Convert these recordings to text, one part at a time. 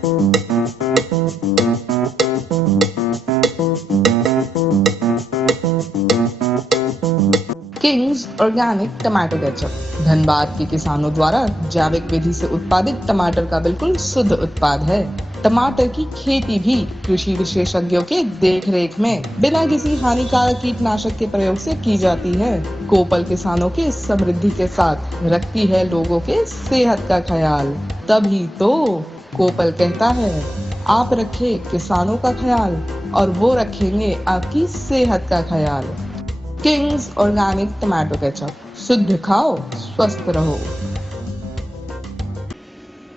Kings organic tomato ketchup Dhanbad के किसानों द्वारा जैविक विधि से उत्पादित टमाटर का बिल्कुल शुद्ध उत्पाद है। टमाटर की खेती भी कृषि विशेषज्ञों के देखरेख में बिना किसी हानिकारक कीटनाशक के प्रयोग से की जाती है। कोपल किसानों के समृद्धि के साथ रखती है लोगों के सेहत का ख्याल। तभी तो कोपल कहता है, आप रखे किसानों का ख्याल और वो रखेंगे आपकी सेहत का ख्याल। किंग्स ऑर्गेनिक टमाटो केचप, शुद्ध खाओ स्वस्थ रहो।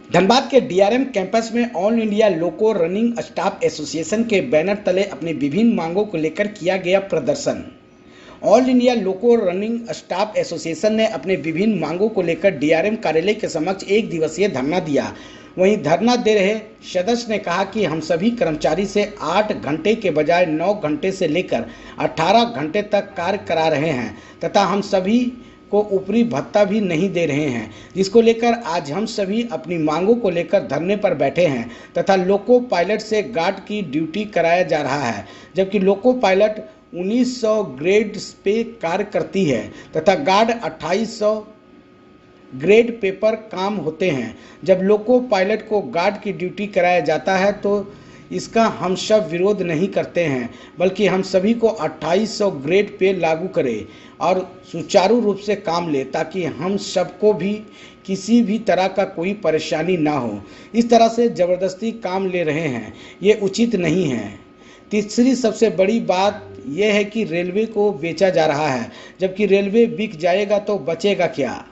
धनबाद के डीआरएम कैंपस में ऑल इंडिया लोको रनिंग स्टाफ एसोसिएशन के बैनर तले अपनी विभिन्न मांगों को लेकर किया गया प्रदर्शन। ऑल इंडिया लोको रनिंग स्टाफ एसोसिएशन ने अपने विभिन्न मांगों को लेकर डीआरएम कार्यालय के समक्ष एक दिवसीय धरना दिया। वहीं धरना दे रहे सदस्य ने कहा कि हम सभी कर्मचारी से 8 घंटे के बजाय 9 घंटे से लेकर 18 घंटे तक कार्य करा रहे हैं तथा हम सभी को ऊपरी भत्ता भी नहीं दे रहे हैं, जिसको लेकर आज हम सभी अपनी मांगों को लेकर धरने पर बैठे हैं तथा लोको पायलट से गार्ड की ड्यूटी कराया जा रहा है, जबकि लोको पायलट 1900 ग्रेड पे कार्य करती है तथा गार्ड 2800 ग्रेड पेपर काम होते हैं। जब लोको पायलट को गार्ड की ड्यूटी कराया जाता है तो इसका हम सब विरोध नहीं करते हैं, बल्कि हम सभी को 2800 ग्रेड पे लागू करें और सुचारू रूप से काम ले, ताकि हम सबको भी किसी भी तरह का कोई परेशानी ना हो। इस तरह से ज़बरदस्ती काम ले रहे हैं, ये उचित नहीं है। तीसरी सबसे बड़ी बात यह है कि रेलवे को बेचा जा रहा है, जबकि रेलवे बिक जाएगा तो बचेगा क्या,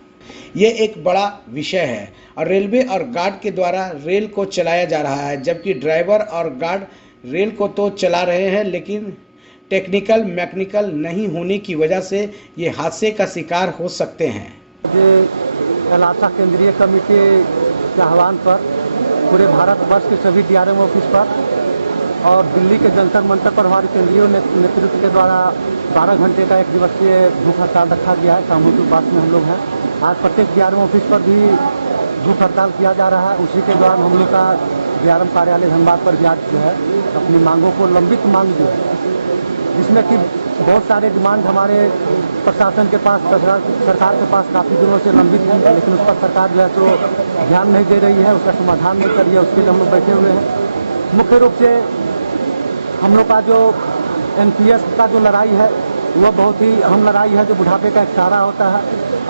ये एक बड़ा विषय है। और रेलवे और गार्ड के द्वारा रेल को चलाया जा रहा है, जबकि ड्राइवर और गार्ड रेल को तो चला रहे हैं, लेकिन टेक्निकल मैकेनिकल नहीं होने की वजह से ये हादसे का शिकार हो सकते हैं। एलासा केंद्रीय कमेटी के आह्वान पर पूरे भारतवर्ष के सभी डीआरएम ऑफिस पर और दिल्ली के जंतर मंतर पर हमारे केंद्रीय नेतृत्व के द्वारा 12 घंटे का एक दिवसीय भूख हड़ताल रखा गया है। सामूहिक उपवास में हम लोग हैं। आज प्रत्येक डीआरएम ऑफिस पर भी भूख हड़ताल किया जा रहा है। उसी के दौरान हम लोग का डीआरएम कार्यालय धनबाद पर भी आज जो है अपनी मांगों को लंबित मांग जो है, जिसमें कि बहुत सारे डिमांड हमारे प्रशासन के पास, सरकार के पास काफ़ी दिनों से लंबित है, लेकिन उस पर सरकार जो है तो ध्यान नहीं दे रही है, उसका समाधान नहीं कर रही है। उसके लिए हम लोग बैठे हुए हैं। मुख्य रूप से हम लोग का जो एनपीएस का जो लड़ाई है वो बहुत ही अहम लड़ाई है, जो बुढ़ापे का एक सहारा होता है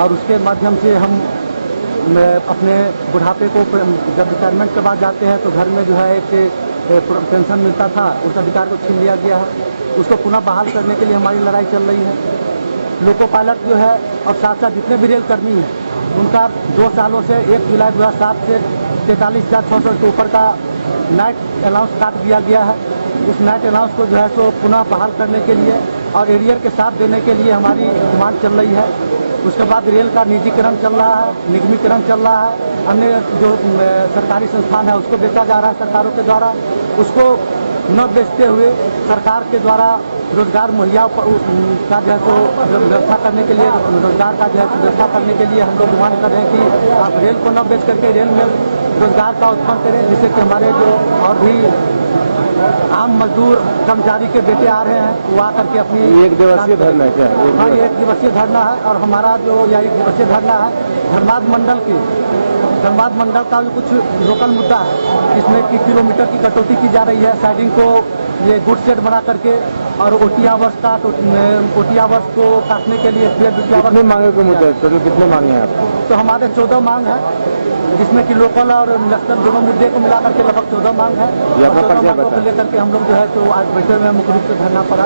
और उसके माध्यम से हम अपने बुढ़ापे को जब रिटायरमेंट के बाद जाते हैं तो घर में जो है एक पेंशन मिलता था, उस अधिकार को छीन लिया गया है। उसको पुनः बहाल करने के लिए हमारी लड़ाई चल रही है। लोको पायलट जो है और साथ साथ जितने भी रेल कर्मी हैं उनका 2 सालों से 1 जुलाई 2007 से 43,600 के ऊपर का नाइट अलाउंस काट दिया गया है। उस नाइट अलाउंस को जो है सो पुनः बहाल करने के लिए और एरियर के साथ देने के लिए हमारी डिमांड चल रही है। उसके बाद रेल का निजीकरण चल रहा है, निगमीकरण चल रहा है। अन्य जो सरकारी संस्थान है उसको बेचा जा रहा है सरकारों के द्वारा। उसको न बेचते हुए सरकार के द्वारा रोजगार मुहैया का जो है तो व्यवस्था करने के लिए, रोजगार का जो है व्यवस्था करने के लिए हम लोग डिमांड कर रहे हैं कि आप रेल को न बेच करके रेल में रोजगार का उत्पन्न करें, जिससे कि हमारे जो और भी आम मजदूर कर्मचारी के बेटे आ रहे हैं वो आकर के अपनी एक दिवसीय धरना है क्या? हाँ, ये 1 दिवसीय धरना है। और हमारा जो यह 1 दिवसीय धरना है धनबाद मंडल का जो कुछ लोकल मुद्दा है, जिसमें कि किलोमीटर की कटौती की जा रही है। साइडिंग को ये गुड सेट बना करके और ओटी आवर्स को काटने के लिए कितने मांगे के मुद्दे, कितने मांगे हैं आपको? तो हमारे 14 मांग है, जिसमें कि लोकल और नेशनल दोनों मुद्दे को मिलाकर के लगभग 14 मांग है। 14 मांगों को लेकर के हम लोग जो है तो आज बैठे हुए मुख्य रूप से धरना पर